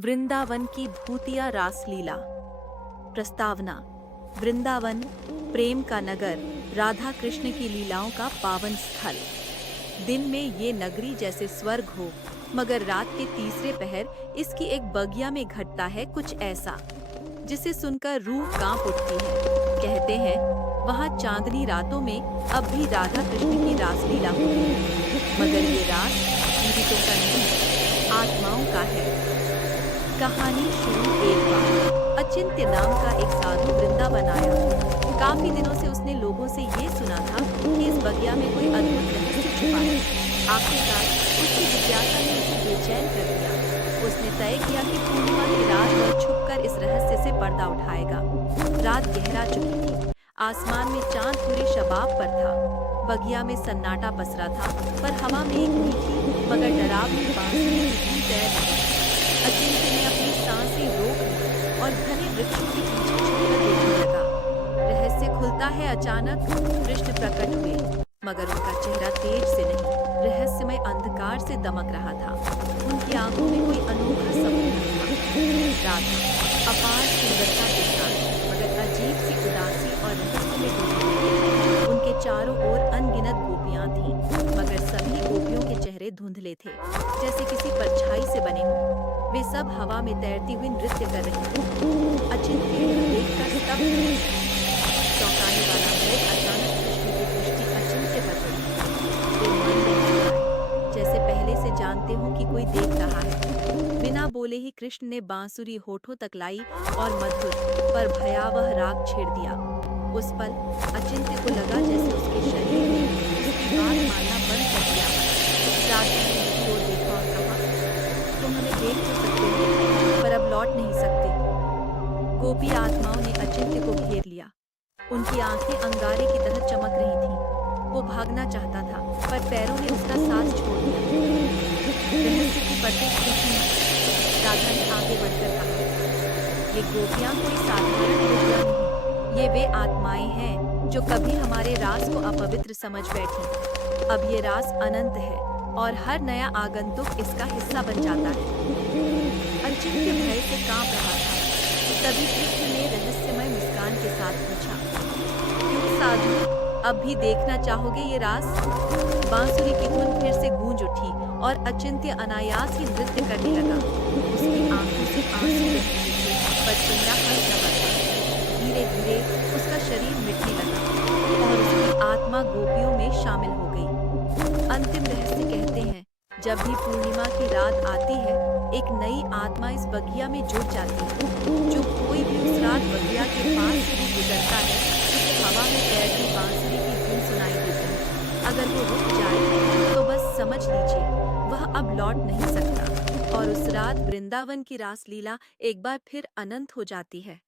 वृंदावन की भूतिया रासलीला। प्रस्तावना। वृंदावन प्रेम का नगर, राधा कृष्ण की लीलाओं का पावन स्थल। दिन में ये नगरी जैसे स्वर्ग हो, मगर रात के तीसरे पहर इसकी एक बगिया में घटता है कुछ ऐसा जिसे सुनकर रूह कांप उठती है। कहते हैं वहाँ चांदनी रातों में अब भी राधा कृष्ण की रासलीला होती है, मगर ये रास जीवितों का नहीं, आत्माओं का है। कहानी शुरू। एक बार अचिंत्य नाम का एक साधु वृंदावन आया। काफी दिनों से उसने लोगों से ये सुना था कि इस बगिया में कोई अद्भुत रहस्य छुपा है। आखिरकार उसकी जिज्ञासा ने उसे बेचैन कर दिया। उसने तय किया कि पूर्णिमा की रात वह छुपकर इस रहस्य से पर्दा उठाएगा। रात गहरा चुकी थी, आसमान में चांद पूरे शबाब पर था। बगिया में सन्नाटा पसरा था, पर हवा में एक मीठी मगर डरावनी बांसुरी की धुन तैर रही थी। अचिंत्य ने अपनी सांसें रोक ली और घने वृक्षों के पीछे छुपकर देखने लगा। रहस्य खुलता है अचानक कृष्ण प्रकट हुए, मगर उनका चेहरा तेज से नहीं, रहस्यमय अंधकार से दमक रहा था। उनकी आंखों में कोई अनोखा सपना था। राधा अपार सुंदरता के साथ, मगर अजीब सी उदासी और रहस्य में डूबी हुई। उनके चारों ओर अनगिनत गोपियां थीं, मगर सभी गोपियों के चेहरे धुंधले थे, जैसे किसी परछाई से बने हों। वे सब हवा में तैरती हुई नृत्य कर रही थीं। अचिंत्य देखकर स्तब्ध रह गया। चौंकाने वाला मोड़ अचानक कृष्ण की दृष्टि अचिंत्य पर पड़ी। वे मंद मुस्कुराए, जैसे पहले से जानते हों कि कोई देख रहा है। बिना बोले ही कृष्ण ने बांसुरी होठों तक लाई और मधुर पर भयावह राग छेड़ दिया। उस पल अचिंत्य को लगा जैसे उसके शरीर ने उसकी बात मानना बंद कर दिया। राधा ने उसकी ओर देखा और कहा, तुम हमें देख तो सकते हो, पर अब लौट नहीं सकते। गोपी आत्माओं ने अचिंत्य को घेर लिया। उनकी आंखें अंगारे की तरह चमक रही थीं। वो भागना चाहता था, पर पैरों ने उसका साथ छोड़ दिया। रहस्य की परतें खुली। राधा ने आगे बढ़कर कहा, ये गोपियां कोई साधारण गोपियां नहीं, ये वे आत्माएं हैं जो कभी हमारे रास को अपवित्र समझ बैठी। अब ये रास अनंत है और हर नया आगंतुक इसका हिस्सा बन जाता है। अचिंत्य भय से कांप रहा था। तभी कृष्ण ने रहस्यमय मुस्कान के साथ पूछा, क्यों साधु, अब भी देखना चाहोगे ये रास? बांसुरी की धुन फिर से गूंज उठी और अचिंत्य अनायास ही नृत्य करने लगा। उसकी आंखों से आंसू बह रहे थे, पर चेहरा हंस रहा था। धीरे धीरे उसका शरीर मिटने लगा और उसकी आत्मा गोपियों में शामिल हो गई। अंतिम रहस्य कहते हैं, जब भी पूर्णिमा की रात आती है, एक नई आत्मा इस बगिया में जुड़ जाती है। जो कोई भी उस रात बगिया के पास से भी गुजरता है, उसे हवा में तैरती बांसुरी की धुन सुनाई देती है। अगर वो रुक जाए तो बस समझ लीजिए वह अब लौट नहीं सकता, और उस रात वृंदावन की रासलीला एक बार फिर अनंत हो जाती है।